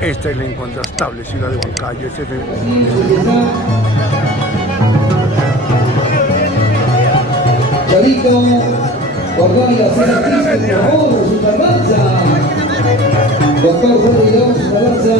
Esta es la incontrastable ciudad de Huancayo. Este es el... Chavito, Guardiola, Serafín, por favor, Supermanza. Doctor Jorge León, Supermanza.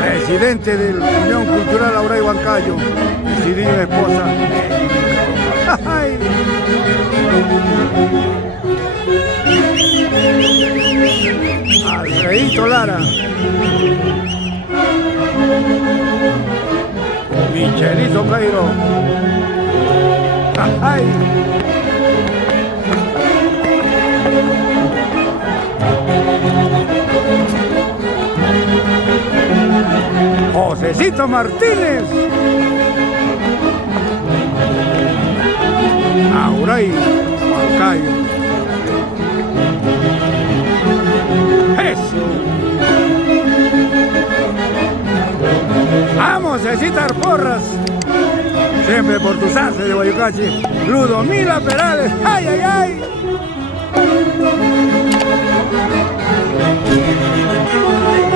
Presidente de la Unión Cultural Auray Huancayo, decidí mi esposa. ¡Ay! Alfredito Lara, Michelito Cairo. ¡Ay! Josecito Martínez, Auray Huancayo. Eso. Vamos a citar porras, siempre por tus haces de Guayucachi. Ludomila Perales, ay, ay, ay.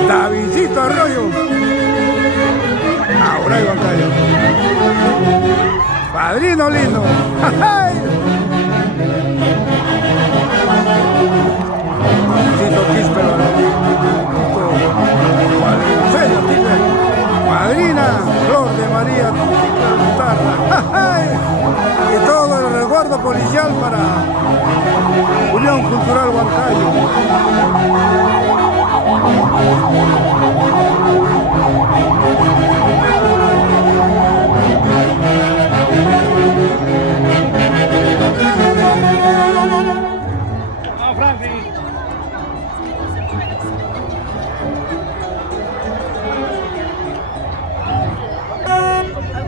Davidcito Arroyo, Auray Huancayo. Padrino lindo. ¡Ay! Tito Quíspero. Madrina Flor de María Guitarra. ¡Ay! Y todo el resguardo policial para Unión Cultural Huancayo.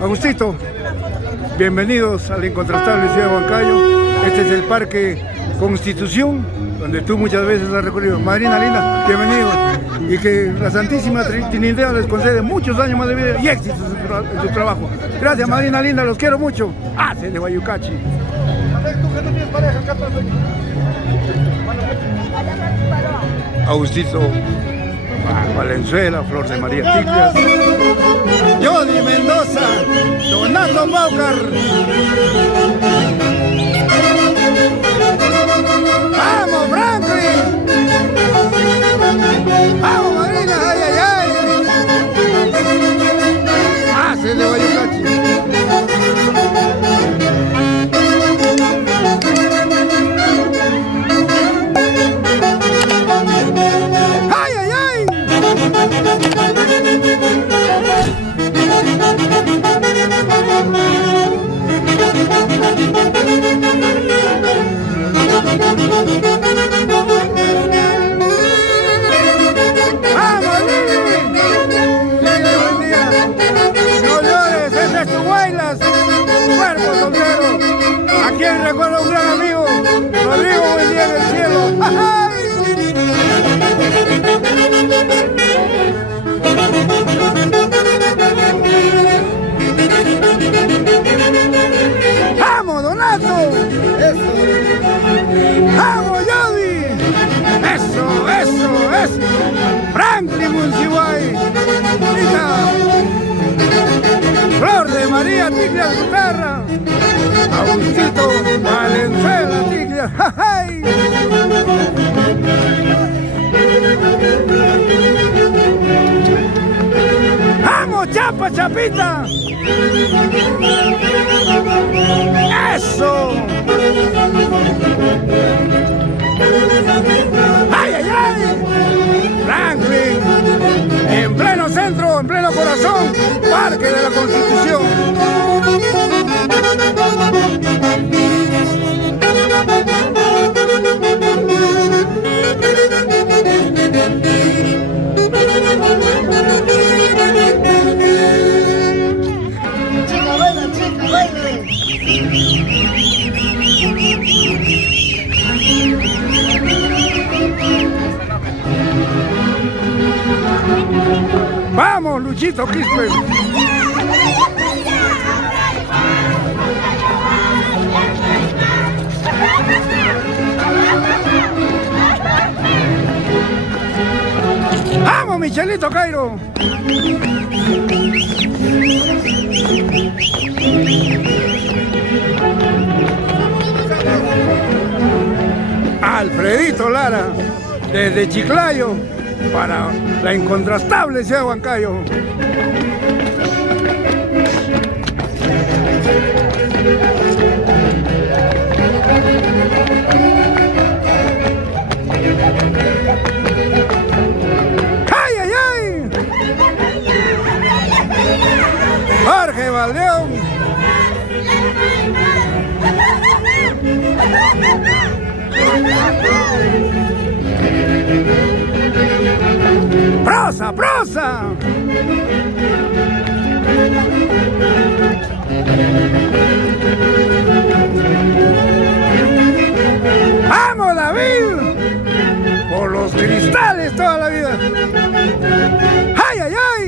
Agustito, bienvenidos a la incontrastable ciudad de Huancayo. Este es el Parque Constitución, donde tú muchas veces has recorrido. Madrina linda, bienvenidos. Y que la Santísima Trinidad les concede muchos años más de vida y éxitos en su trabajo. Gracias, madrina linda, los quiero mucho. Hace de Guayucachi. Agustito Valenzuela, Flor de María Ticas, Jody Mendoza, Donato Baucar. ¡Vamos, Franklin! ¡Vamos, madrina! ¡Ay, ay, ay! recuerdo a un gran amigo, Rodrigo, buen día en el cielo. ¡Vamos, Donato! ¡Eso! ¡Vamos, Yodi! ¡Eso, eso, eso! ¡Franklin Monsiguay! ¡Mira! ¡Flor de María Tiglia Guitarra! ¡Agustito Valenzuela Tiglia! ¡Jajay! ¡Vamos, Chapa, Chapita! ¡Eso! ¡Ay, ay, ay! Franklin, en pleno centro, en pleno corazón, Parque de la Constitución. Chica, baila, chica, baila. ¡Vamos, Luchito Quispe! ¡Vamos, Michelito Cairo! Alfredito Lara, desde Chiclayo, para la incontrastable ciudad de Huancayo. ¡Ay, ay, ay! Jorge Valdeón. ¡Prosa, prosa! ¡Vamos, David! Por los cristales toda la vida. ¡Ay, ay, ay!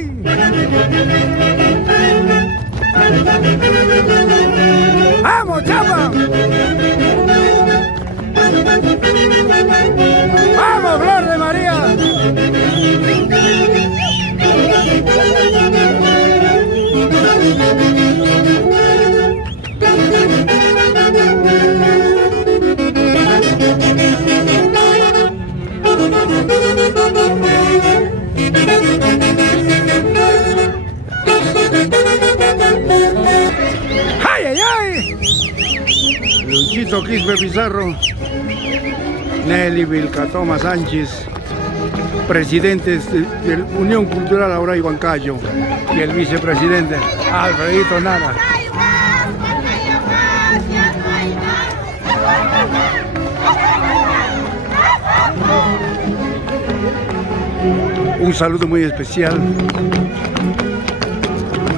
¡Vamos, Chapa! ¡Vamos, Flor de María! ¡Ay, ay, ay! Luchito Quispe Pizarro, Nelly Vilcatoma Sánchez, presidentes de la Unión Cultural Aura y Huancayo, y el vicepresidente Alfredito Nara. Un saludo muy especial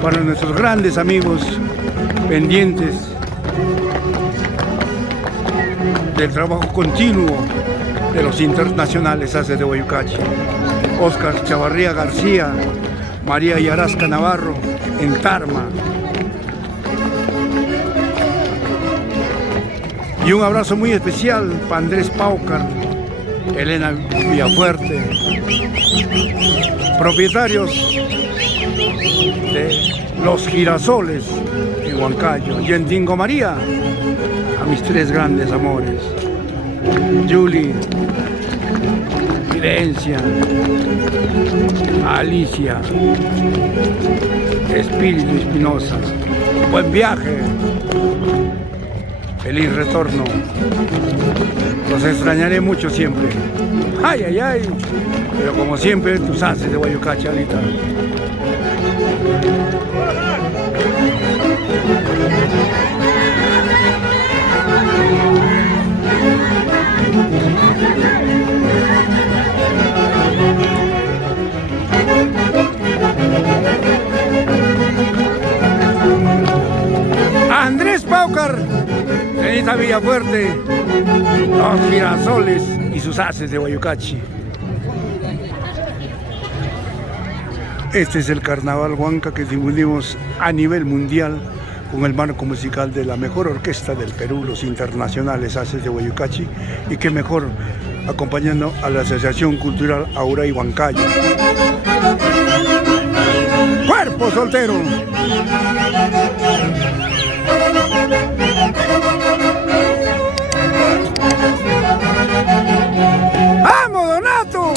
para nuestros grandes amigos pendientes del trabajo continuo de los internacionales ACES de Huayucachi, Óscar Chavarría García, María Yarasca Navarro en Tarma. Y un abrazo muy especial para Andrés Paucar, Elena Villafuerte, propietarios de Los Girasoles en Huancayo, y en Tingo María, a mis tres grandes amores, Julie, Fidencia, Alicia, Espíritu Espinosa. Buen viaje, feliz retorno. Los extrañaré mucho siempre. Ay, ay, ay. Pero como siempre, tus haces de Huayucachi, Alita. Andrés Paucar, Benita Villa Villafuerte, los Mirasoles y sus haces de Guayucachi. Este es el Carnaval Huanca que difundimos a nivel mundial con el marco musical de la mejor orquesta del Perú, los internacionales haces de Guayucachi, y que mejor acompañando a la Asociación Cultural Auray Huancayo. ¡Cuerpo soltero! ¡Vamos, Donato!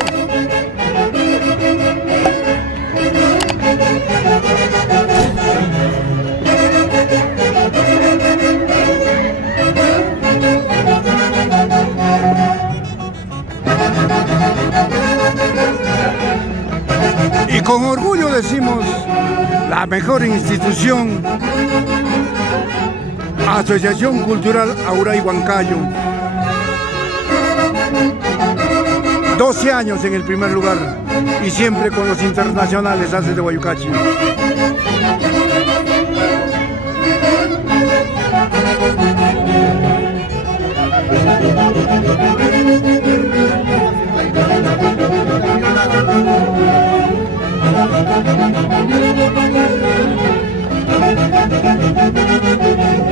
Y con orgullo decimos, la mejor institución, Asociación Cultural Auray Huancayo. 12 años en el primer lugar y siempre con los internacionales haces de Guayucachi.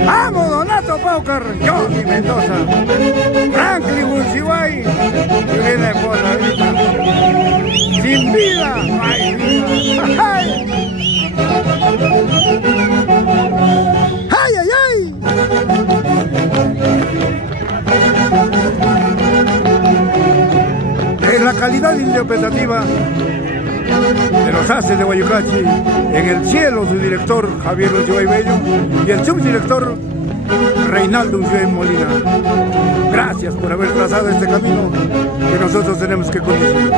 ¡Vamos, Donato Paucar! Johnny Mendoza, Franklin Bunsiguay, que viene por la vida. ¡Sin vida! ¡Ay, vida! ¡Ay! ¡Ay, ay, ay! En la calidad interpretativa de los haces de Guayucachi, en el cielo su director Javier Uncibay Bello y el subdirector Reinaldo Uncibay Molina. Gracias por haber trazado este camino que nosotros tenemos que conducir.